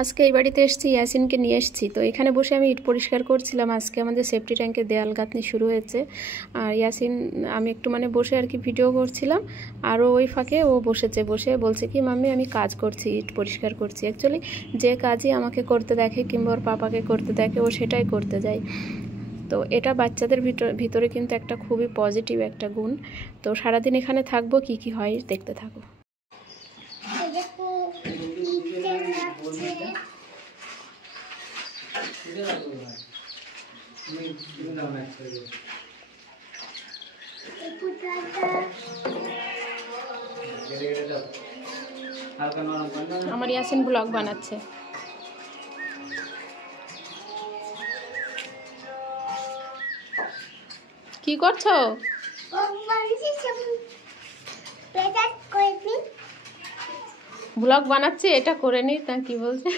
আজকে এই বাড়িতে এসেছি, ইয়াসিনকে নিয়ে এসেছি। তো এখানে বসে আমি ইট পরিষ্কার করছিলাম। আজকে আমাদের সেফটি ট্যাঙ্কের দেয়াল গাঁথনি শুরু হয়েছে। আর ইয়াসিন, আমি একটু বসে আর কি ভিডিও করছিলাম, আরও ওই ফাঁকে ও বসে বলছে কি, মাম্মি আমি কাজ করছি, ইট পরিষ্কার করছি। অ্যাকচুয়ালি যে কাজই আমাকে করতে দেখে কিংবা ওর পাপাকে করতে দেখে ও সেটাই করতে যায়। তো এটা বাচ্চাদের ভিতরে কিন্তু একটা খুবই পজিটিভ একটা গুণ। তো সারাদিন এখানে থাকবো, কি হয় দেখতে থাকো। আমার ইয়াসিন ব্লগ বানাচ্ছে। কি করছো? ব্লগ বানাচ্ছে, এটা করে নি। তা কি বলছে?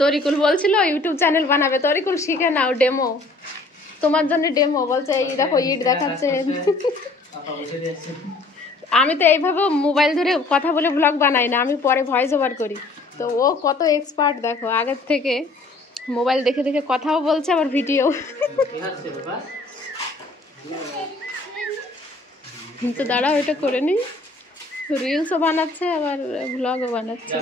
তরিকুল বলছিল ইউটিউব চ্যানেল বানাবে। তরিকুল শিখে নাও, ডেমো তোমার জন্য ডেমো। বলছে এই দেখো ইট দেখাচ্ছে। আমি তো এইভাবে মোবাইল ধরে কথা বলে ব্লগ বানাই না, আমি পরে ভয়েস ওভার করি। তো ও কত এক্সপার্ট দেখো, আগের থেকে মোবাইল দেখে দেখে কথাও বলছে, আবার ভিডিও। কিন্তু দাঁড়াও, এটা করে নি। রিলসও বানাচ্ছে আবার ব্লগও বানাচ্ছে।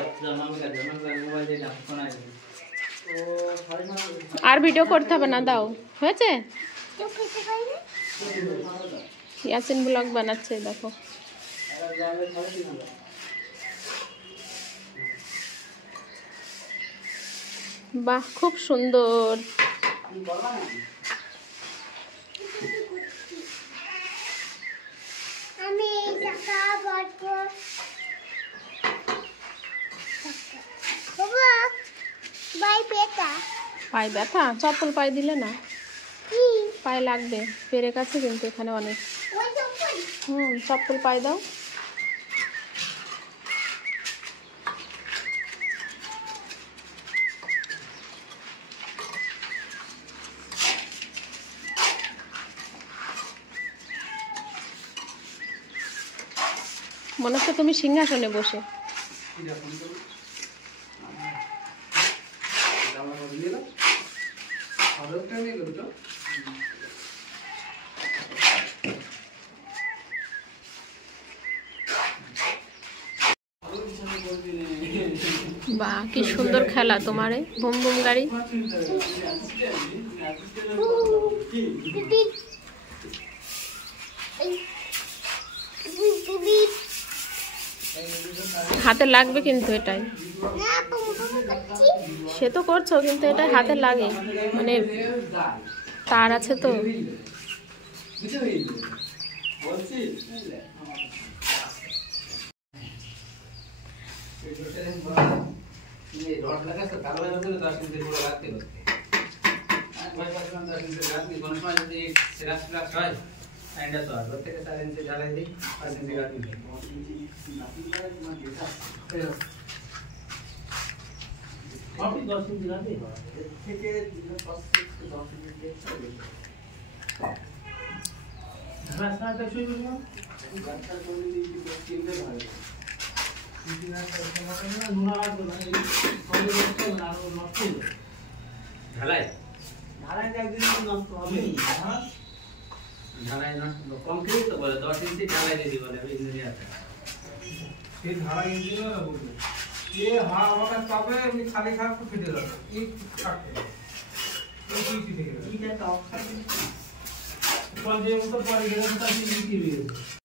আর ভিডিও করতে হবে না, দাও হয়েছে। ইয়াসিন ব্লগ বানাচ্ছে, দেখো। বাহ, খুব সুন্দর। পায়ে ব্যথা? চপ্পল পায়ে দিলে না, পায়ে লাগবে। পেরেক আছে কিন্তু এখানে অনেক। চপ্পল পায়ে দাও। মনে হচ্ছে তুমি সিংহাসনে বসে। বাহ, কি সুন্দর খেলা তোমার, বুম বুম গাড়ি। হাতে লাগবে কিন্তু এটাই। সে তো করছো, কিন্তু এটাই হাতে লাগে, তার আছে তো। কংক্রিট তো বলে 10 ইঞ্চি ঢালাই দিদি বলে ইঞ্জিনিয়ার। এই ঢালাই ইঞ্জিনিয়ার বলে ये हां আমাকে পাবে, আমি খালি খারাপ করে ফেটে যাবে। এই কাটতে এই কি ঠিক আছে, এটা তো অক্ষর কোন যে মতো পড়ে গেলে তার কি কি